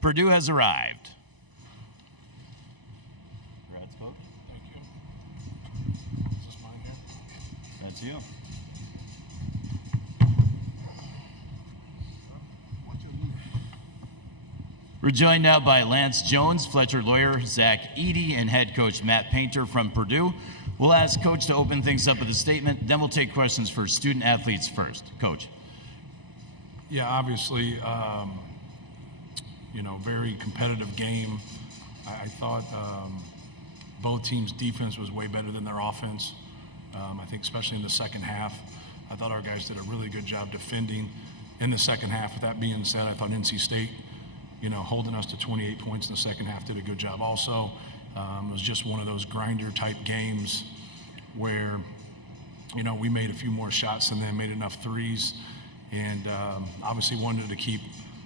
Purdue has arrived. Congrats, Coach. Thank you. Is this mine here? That's you. We're joined now by Lance Jones, Fletcher lawyer, Zach Eady, and head coach Matt Painter from Purdue. We'll ask Coach to open things up with a statement, then we'll take questions for student athletes first. Coach. Yeah, obviously, very competitive game. I thought both teams' defense was way better than their offense. I think especially in the second half, I thought our guys did a really good job defending in the second half. With that being said, I thought NC State, holding us to 28 points in the second half did a good job also. It was just one of those grinder-type games where, we made a few more shots than them, made enough threes, and obviously wanted to keep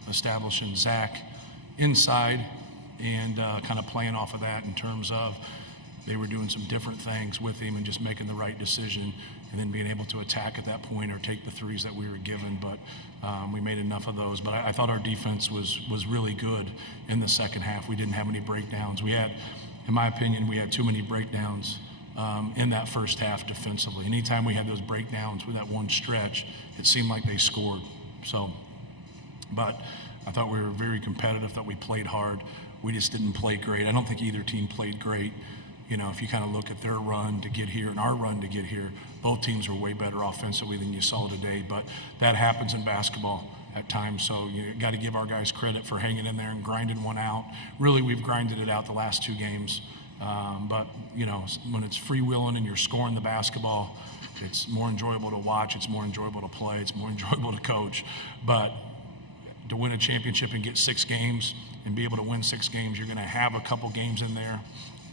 establishing Zach inside and kind of playing off of that in terms of they were doing some different things with him and just making the right decision and then being able to attack at that point or take the threes that we were given. But we made enough of those. But I thought our defense was really good in the second half. We didn't have any breakdowns. We had, in my opinion, too many breakdowns in that first half defensively. Anytime we had those breakdowns with that one stretch, it seemed like they scored. But I thought we were very competitive, that we played hard. We just didn't play great. I don't think either team played great. If you kind of look at their run to get here and our run to get here, both teams were way better offensively than you saw today. But that happens in basketball at times, so you got to give our guys credit for hanging in there and grinding one out. Really, we've grinded it out the last two games. But, when it's freewheeling and you're scoring the basketball, it's more enjoyable to watch, it's more enjoyable to play, it's more enjoyable to coach. But to win a championship and get 6 games and be able to win 6 games, you're going to have a couple games in there,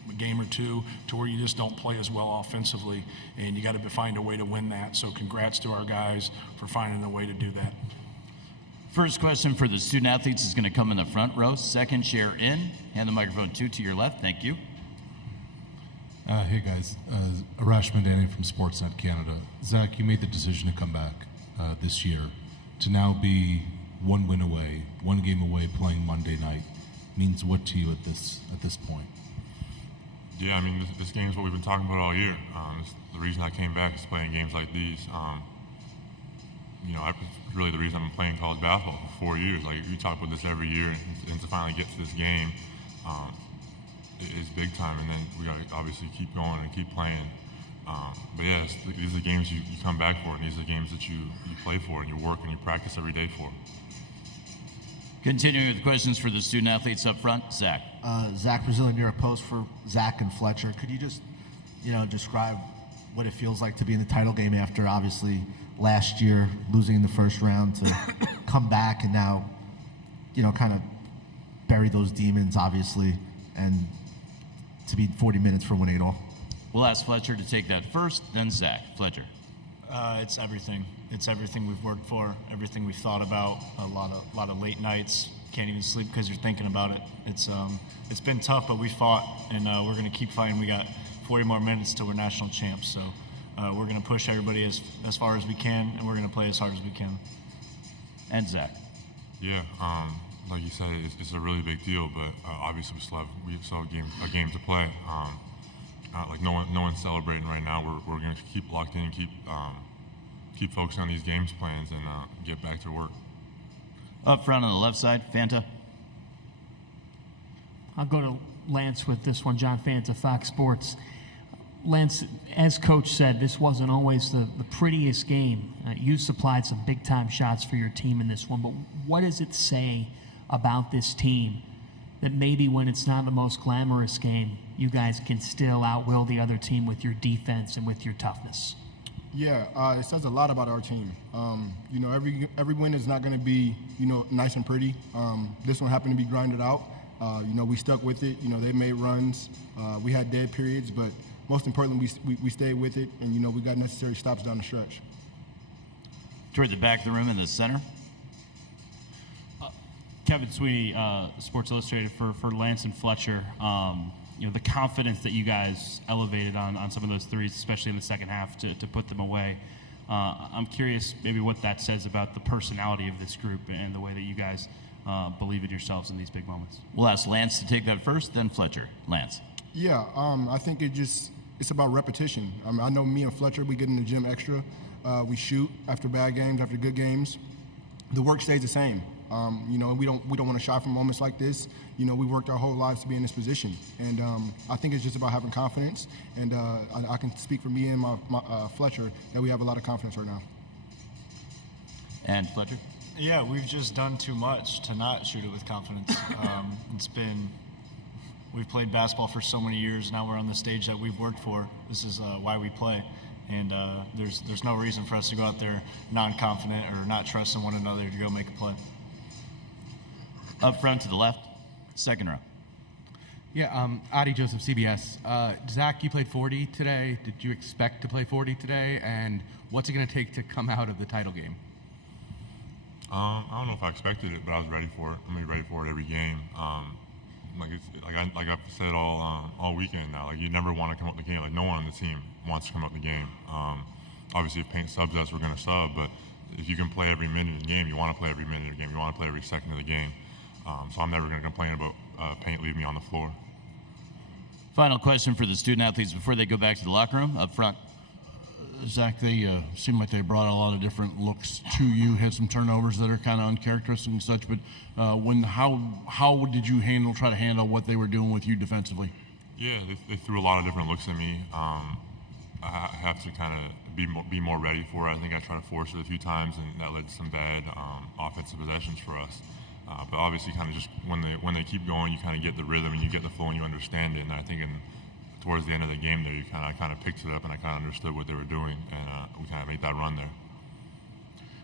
a game or two, to where you just don't play as well offensively, and you got to find a way to win that. So congrats to our guys for finding a way to do that. First question for the student athletes is going to come in the front row. Second chair in. Hand the microphone to your left. Thank you. Hey guys, Arash Mandani from Sportsnet Canada. Zach, you made the decision to come back this year to now be one win away, one game away, playing Monday night. Means what to you at this point? Yeah, I mean, this game is what we've been talking about all year. The reason I came back is playing games like these. Really the reason I've been playing college basketball for 4 years. Like, we talk about this every year, and to finally get to this game is big time. And then we got to obviously keep going and keep playing. But yeah, these are the games you come back for, and these are the games that you play for, and you work and you practice every day for. Continuing with questions for the student athletes up front, Zach. Zach Brazilian, you're a post for Zach and Fletcher. Could you just, describe what it feels like to be in the title game after obviously last year losing in the first round, to come back and now, kind of bury those demons, obviously, and to be 40 minutes for 1-8 all? We'll ask Fletcher to take that first, then Zach. Fletcher. It's everything. It's everything we've worked for, everything we've thought about. A lot of late nights. Can't even sleep because you're thinking about it. It's been tough, but we fought, and we're going to keep fighting. We got 40 more minutes till we're national champs, so we're going to push everybody as far as we can, and we're going to play as hard as we can. And Zach. Yeah, like you said, it's a really big deal, but obviously we still have a game to play. Like no one's celebrating right now. We're going to keep locked in, keep focusing on these games plans, and get back to work. Up front on the left side, Fanta. I'll go to Lance with this one. John Fanta, Fox Sports. Lance, as Coach said, this wasn't always the prettiest game. You supplied some big-time shots for your team in this one, but what does it say about this team that maybe when it's not the most glamorous game, you guys can still outwill the other team with your defense and with your toughness? Yeah, it says a lot about our team. Every win is not going to be, nice and pretty. This one happened to be grinded out. We stuck with it. They made runs. We had dead periods, but most importantly, we stayed with it, and, we got necessary stops down the stretch. Toward the back of the room in the center. Kevin Sweeney, Sports Illustrated for Lance and Fletcher. The confidence that you guys elevated on some of those threes, especially in the second half, to put them away. I'm curious maybe what that says about the personality of this group and the way that you guys believe in yourselves in these big moments? We'll ask Lance to take that first, then Fletcher. Lance. Yeah, I think it's about repetition. I know me and Fletcher, we get in the gym extra. We shoot after bad games, after good games. The work stays the same. We don't want to shy from moments like this. We worked our whole lives to be in this position, and I think it's just about having confidence. And I can speak for me and my Fletcher that we have a lot of confidence right now. And Fletcher. Yeah, we've just done too much to not shoot it with confidence. We've played basketball for so many years. Now we're on the stage that we've worked for. This is why we play. And there's no reason for us to go out there non-confident or not trusting one another to go make a play. Up front to the left, second row. Yeah, Adi Joseph, CBS. Zach, you played 40 today. Did you expect to play 40 today? And what's it going to take to come out of the title game? I don't know if I expected it, but I was ready for it. I'm gonna be ready for it every game. Like I've said all weekend now. Like you never want to come up the game. Like no one on the team wants to come up the game. Obviously, if Paint subs us, we're gonna sub. But if you can play every minute of the game, you want to play every minute of the game. You want to play every second of the game. So I'm never gonna complain about Paint leaving me on the floor. Final question for the student athletes before they go back to the locker room. Up front. Zach, they seem like they brought a lot of different looks to you. Had some turnovers that are kind of uncharacteristic and such. But how did you try to handle what they were doing with you defensively? Yeah, they threw a lot of different looks at me. I have to kind of be more ready for it. I think I tried to force it a few times, and that led to some bad offensive possessions for us. But obviously, kind of just when they keep going, you kind of get the rhythm and you get the flow and you understand it. And I think towards the end of the game there, I kind of picked it up and I kind of understood what they were doing, and we kind of made that run there.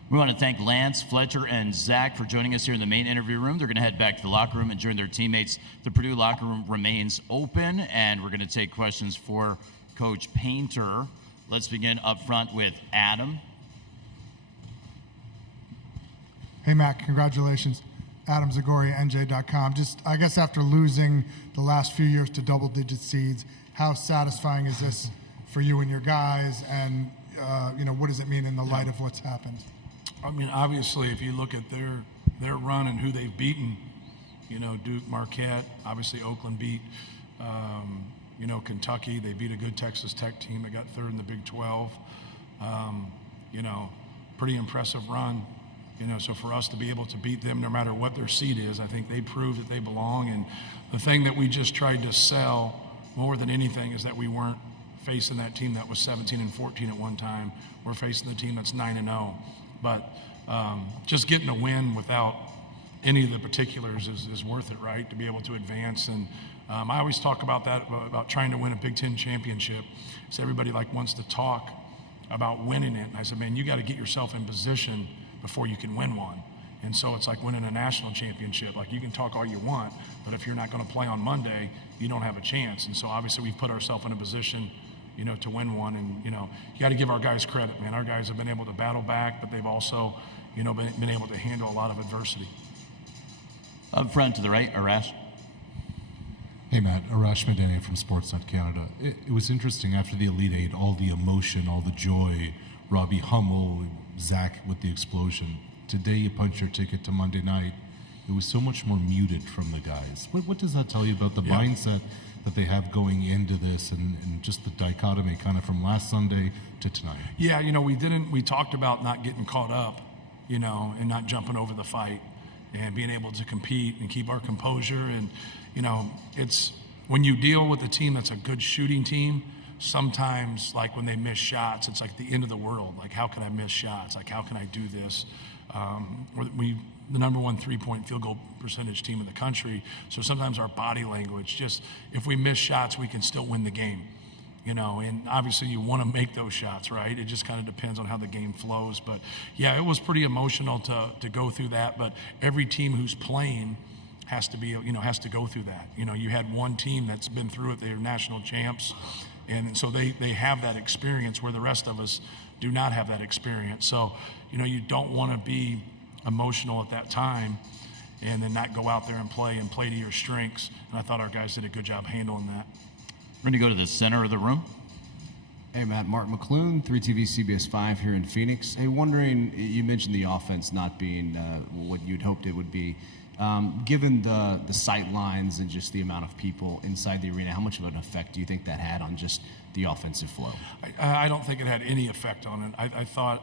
We want to thank Lance, Fletcher, and Zach for joining us here in the main interview room. They're going to head back to the locker room and join their teammates. The Purdue locker room remains open, and we're going to take questions for Coach Painter. Let's begin up front with Adam. Hey, Mac, congratulations. Adam Zagori, NJ.com. Just, I guess, after losing the last few years to double-digit seeds, how satisfying is this for you and your guys? And, what does it mean in the light of what's happened? I mean, obviously, if you look at their run and who they've beaten, Duke, Marquette, obviously Oakland beat, Kentucky. They beat a good Texas Tech team that got third in the Big 12. Pretty impressive run. So for us to be able to beat them no matter what their seed is, I think they proved that they belong. And the thing that we just tried to sell more than anything is that we weren't facing that team that was 17-14 at one time. We're facing the team that's 9-0. But just getting a win without any of the particulars is worth it, right? To be able to advance. And I always talk about that, about trying to win a Big Ten championship. So everybody wants to talk about winning it. And I said, man, you got to get yourself in position before you can win one. And so it's like winning a national championship. You can talk all you want, but if you're not going to play on Monday, you don't have a chance. And so obviously we've put ourselves in a position, to win one. And, you got to give our guys credit, man. Our guys have been able to battle back, but they've also, been able to handle a lot of adversity. Up front to the right, Arash. Hey, Matt. Arash Madani from Sportsnet Canada. It was interesting after the Elite Eight, all the emotion, all the joy, Robbie Hummel, Zach with the explosion. Today you punch your ticket to Monday night. It was so much more muted from the guys. What does that tell you about the mindset that they have going into this and just the dichotomy kind of from last Sunday to tonight? Yeah, we talked about not getting caught up, and not jumping over the fight and being able to compete and keep our composure. And, it's when you deal with a team that's a good shooting team, sometimes when they miss shots, it's like the end of the world. How can I miss shots? How can I do this? We're the number one three-point field goal percentage team in the country. So sometimes our body language, just if we miss shots, we can still win the game. And obviously you want to make those shots, right? It just kind of depends on how the game flows. But yeah, it was pretty emotional to go through that. But every team who's playing has to be, has to go through that. You had one team that's been through it. They're national champs. And so they have that experience where the rest of us do not have that experience. So, you don't want to be emotional at that time and then not go out there and play to your strengths. And I thought our guys did a good job handling that. We're going to go to the center of the room. Hey, Matt. Mark McClune, 3TV CBS 5 here in Phoenix. Hey, wondering, you mentioned the offense not being what you'd hoped it would be. Given the sight lines and just the amount of people inside the arena, how much of an effect do you think that had on just the offensive flow? I don't think it had any effect on it. I thought,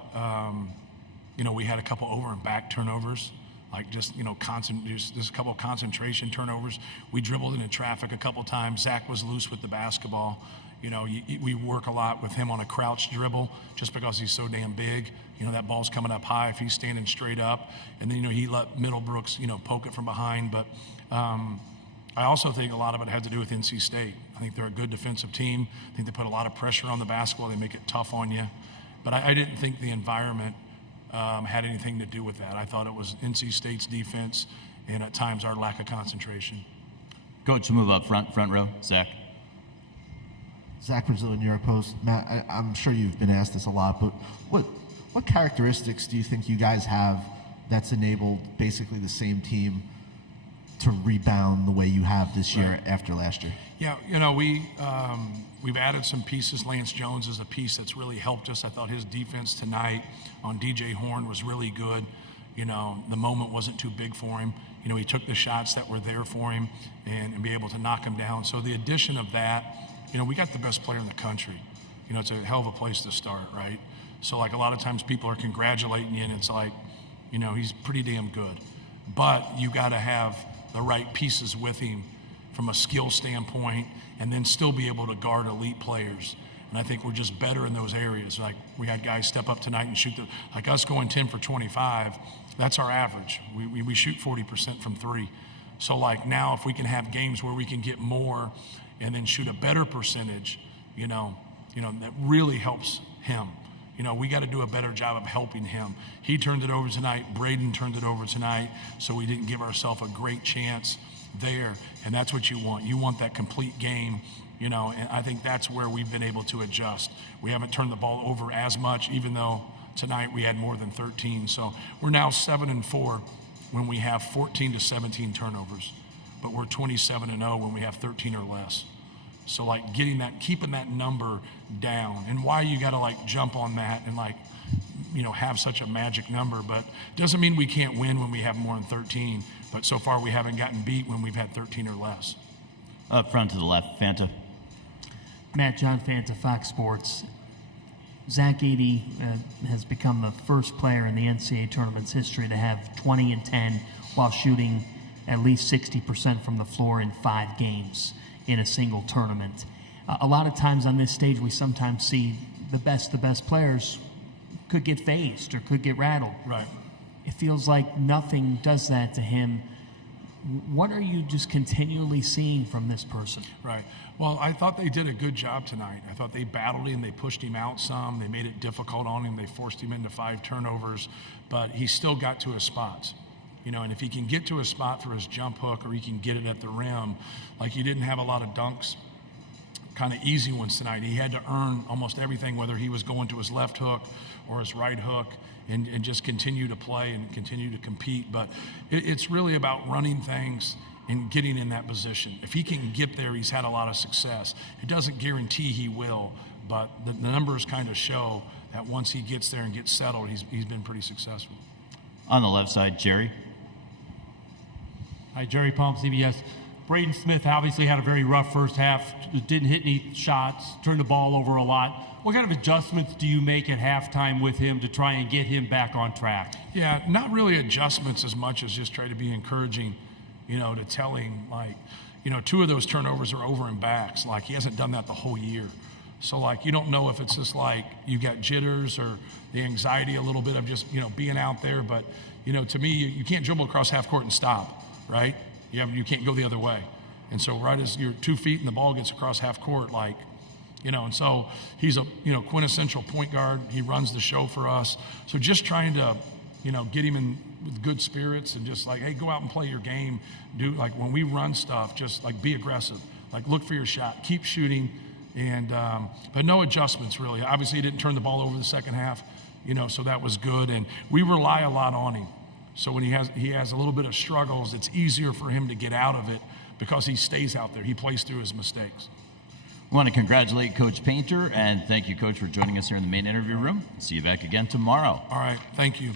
we had a couple over and back turnovers, like just a couple of concentration turnovers. We dribbled into traffic a couple times. Zach was loose with the basketball. We work a lot with him on a crouch dribble just because he's so damn big. That ball's coming up high if he's standing straight up. And then, he let Middlebrooks, poke it from behind. But I also think a lot of it had to do with NC State. I think they're a good defensive team. I think they put a lot of pressure on the basketball. They make it tough on you. But I didn't think the environment had anything to do with that. I thought it was NC State's defense and at times our lack of concentration. Coach, move up front row. Zach. Zach Brazil in your post. Matt, I'm sure you've been asked this a lot, but what characteristics do you think you guys have that's enabled basically the same team to rebound the way you have this year after last year? Yeah, we've added some pieces. Lance Jones is a piece that's really helped us. I thought his defense tonight on DJ Horn was really good. The moment wasn't too big for him. He took the shots that were there for him and be able to knock them down. So the addition of that, we got the best player in the country. It's a hell of a place to start, right? So, a lot of times people are congratulating you, and it's like, he's pretty damn good. But you got to have the right pieces with him from a skill standpoint and then still be able to guard elite players. And I think we're just better in those areas. Like, we had guys step up tonight and shoot like us going 10 for 25, that's our average. We shoot 40% from three. So, now if we can have games where we can get more and then shoot a better percentage, that really helps him. We got to do a better job of helping him. He turned it over tonight. Braden turned it over tonight, so we didn't give ourselves a great chance there. And that's what you want. You want that complete game, and I think that's where we've been able to adjust. We haven't turned the ball over as much, even though tonight we had more than 13. So we're now 7-4 when we have 14 to 17 turnovers, but we're 27-0 when we have 13 or less. So keeping that number down, and why you got to jump on that and have such a magic number, but doesn't mean we can't win when we have more than 13. But so far we haven't gotten beat when we've had 13 or less. Up front to the left, Fanta. Matt, John Fanta, Fox Sports. Zach Edey has become the first player in the NCAA tournament's history to have 20 and 10 while shooting at least 60% from the floor in 5 games in a single tournament. A lot of times on this stage, we sometimes see the best players could get phased or could get rattled. Right. It feels like nothing does that to him. What are you just continually seeing from this person? Right. Well, I thought they did a good job tonight. I thought they battled him. They pushed him out some. They made it difficult on him. They forced him into 5 turnovers. But he still got to his spots. And if he can get to a spot for his jump hook or he can get it at the rim, he didn't have a lot of dunks, kind of easy ones tonight. He had to earn almost everything, whether he was going to his left hook or his right hook, and just continue to play and continue to compete. But it's really about running things and getting in that position. If he can get there, he's had a lot of success. It doesn't guarantee he will, but the numbers kind of show that once he gets there and gets settled, he's been pretty successful. On the left side, Jerry. Hi, Jerry Palm, CBS. Braden Smith obviously had a very rough first half, didn't hit any shots, turned the ball over a lot. What kind of adjustments do you make at halftime with him to try and get him back on track? Yeah, not really adjustments as much as just try to be encouraging, to tell him, 2 of those turnovers are over and backs. He hasn't done that the whole year. So, you don't know if it's just you got jitters or the anxiety a little bit of just, being out there. But, to me, you can't dribble across half court and stop, right? You can't go the other way. And so right as you're 2 feet and the ball gets across half court, and so he's a, quintessential point guard. He runs the show for us. So just trying to, get him in with good spirits and just hey, go out and play your game. Do when we run stuff, just be aggressive. Look for your shot, keep shooting. And, but no adjustments really. Obviously he didn't turn the ball over the second half, so that was good. And we rely a lot on him. So when he has a little bit of struggles, it's easier for him to get out of it because he stays out there. He plays through his mistakes. We want to congratulate Coach Painter, and thank you, Coach, for joining us here in the main interview room. See you back again tomorrow. All right. Thank you.